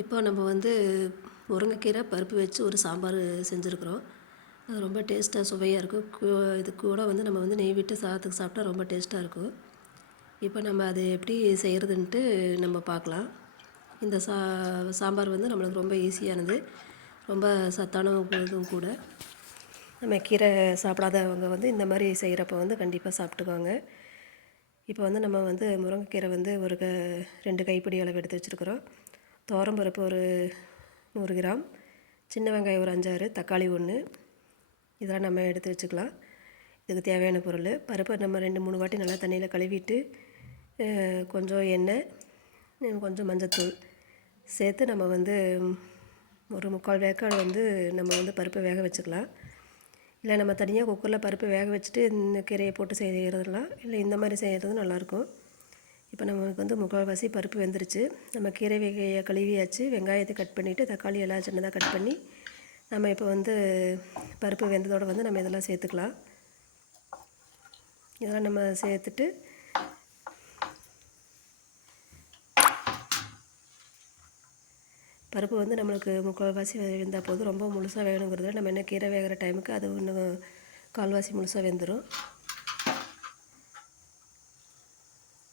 இப்போ நம்ம வந்து முருங்கைக்கீரை பருப்பு வச்சு ஒரு சாம்பார் செஞ்சுருக்குறோம். அது ரொம்ப டேஸ்ட்டாக சுவையாக இருக்கும். இது கூட வந்து நம்ம வந்து நெய் விட்டு சாதத்துக்கு சாப்பிட்டா ரொம்ப டேஸ்ட்டாக இருக்கும். இப்போ நம்ம அதை எப்படி செய்கிறதுன்ட்டு நம்ம பார்க்கலாம். இந்த சா சாம்பார் வந்து நம்மளுக்கு ரொம்ப ஈஸியானது. ரொம்ப சத்தான இதுவும் கூட. நம்ம கீரை சாப்பிடாதவங்க வந்து இந்த மாதிரி செய்கிறப்ப வந்து கண்டிப்பாக சாப்பிட்டுக்குவாங்க இப்போ வந்து நம்ம வந்து முருங்கைக்கீரை வந்து ஒரு க ரெண்டு கைப்பிடி அளவு எடுத்து வச்சுருக்குறோம். பருப்பு ஒரு நூறு கிராம் சின்ன வெங்காயம் ஒரு அஞ்சாறு தக்காளி ஒன்று. இதெல்லாம் நம்ம எடுத்து வச்சுக்கலாம். இதுக்கு தேவையான பொருள். பருப்பை நம்ம ரெண்டு மூணு வாட்டி நல்லா தண்ணியில் கழுவிட்டு கொஞ்சம் எண்ணெய் கொஞ்சம் மஞ்சத்தூள் சேர்த்து நம்ம வந்து ஒரு முக்கால் வேக்காடு வந்து நம்ம வந்து பருப்பை வேக வச்சுக்கலாம். இல்லை நம்ம தனியாக குக்கரில் பருப்பு வேக வச்சுட்டு இந்த கீரையை போட்டு செய்கிறதுலாம் இல்லை இந்த மாதிரி செய்கிறது நல்லாயிருக்கும். இப்போ நமக்கு வந்து முக்கால்வாசி பருப்பு வெந்துருச்சு. நம்ம கீரை வகையை கழுவியாச்சு. வெங்காயத்தை கட் பண்ணிவிட்டு தக்காளி எல்லாம் சின்னதாக கட் பண்ணி நம்ம இப்போ வந்து பருப்பு வெந்ததோடு வந்து நம்ம இதெல்லாம் சேர்த்துக்கலாம். இதெல்லாம் நம்ம சேர்த்துட்டு பருப்பு வந்து நம்மளுக்கு முக்கால்வாசி வெந்தால் போதும். ரொம்ப முழுசாக வேணுங்கிறத நம்ம என்ன கீரை வேகிற டைமுக்கு அது இன்னும் கால்வாசி முழுசாக வெந்துடும்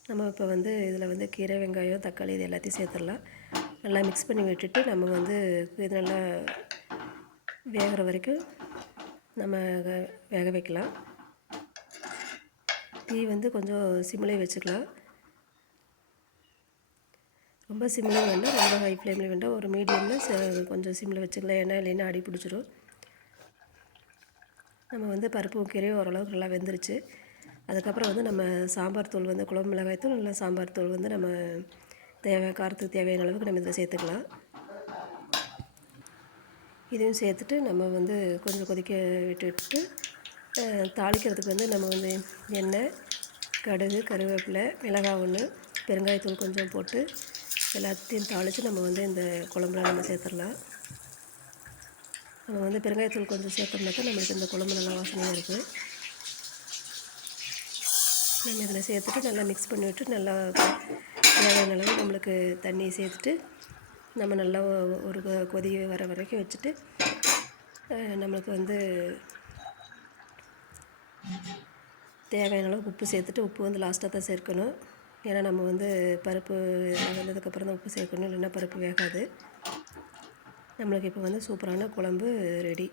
நம்ம இப்போ வந்து இதில் வந்து கீரை வெங்காயம் தக்காளி இது எல்லாத்தையும் சேர்த்துடலாம். நல்லா மிக்ஸ் பண்ணி விட்டுட்டு நம்ம வந்து இது நல்லா வேகிற வரைக்கும் நம்ம வேக வைக்கலாம். தீ வந்து கொஞ்சம் சிம்மிலே வச்சுக்கலாம். ரொம்ப சிம்மிலும் வேண்டாம் ரொம்ப ஹை ஃப்ளேமில் வேண்டாம். ஒரு மீடியமில் கொஞ்சம் சிம்மில் வச்சுக்கலாம். ஏன்னா இல்லைன்னா அடி பிடிச்சிரும். நம்ம வந்து பருப்பு கீரையும் ஓரளவுக்கு நல்லா வெந்துருச்சு. அதுக்கப்புறம் வந்து நம்ம சாம்பார் தூள் வந்து குழம்பு மிளகாய் தூள் இல்லை சாம்பார் தூள் வந்து நம்ம தேவை காரத்துக்கு தேவையான அளவுக்கு நம்ம இதில் சேர்த்துக்கலாம். இதையும் சேர்த்துட்டு நம்ம வந்து கொஞ்சம் கொதிக்க விட்டு விட்டுட்டு தாளிக்கிறதுக்கு வந்து நம்ம வந்து எண்ணெய் கடுகு கருவேப்பிலை மிளகாய் ஒன்று பெருங்காயத்தூள் கொஞ்சம் போட்டு எல்லாத்தையும் தாளித்து நம்ம வந்து இந்த குழம்புல நம்ம சேர்த்துடலாம். நம்ம வந்து பெருங்காயத்தூள் கொஞ்சம் சேர்த்தோம்னாக்கா நம்மளுக்கு இந்த குழம்பு நல்லா வாசனையாக இருக்குது நம்ம இதில் சேர்த்துட்டு நல்லா மிக்ஸ் பண்ணி விட்டு நல்லா தேவையான அளவு நம்மளுக்கு தண்ணி சேர்த்துட்டு நம்ம நல்லா ஒரு கொ- கொதி வர வரைக்கும் வச்சுட்டு நம்மளுக்கு வந்து தேவையான அளவு உப்பு சேர்த்துட்டு உப்பு வந்து லாஸ்ட்டாக தான் சேர்க்கணும். ஏன்னா நம்ம வந்து பருப்பு வந்ததுக்கப்புறம் தான் உப்பு சேர்க்கணும் இல்லைன்னா பருப்பு வேகாது. நம்மளுக்கு இப்போ வந்து சூப்பரான குழம்பு ரெடி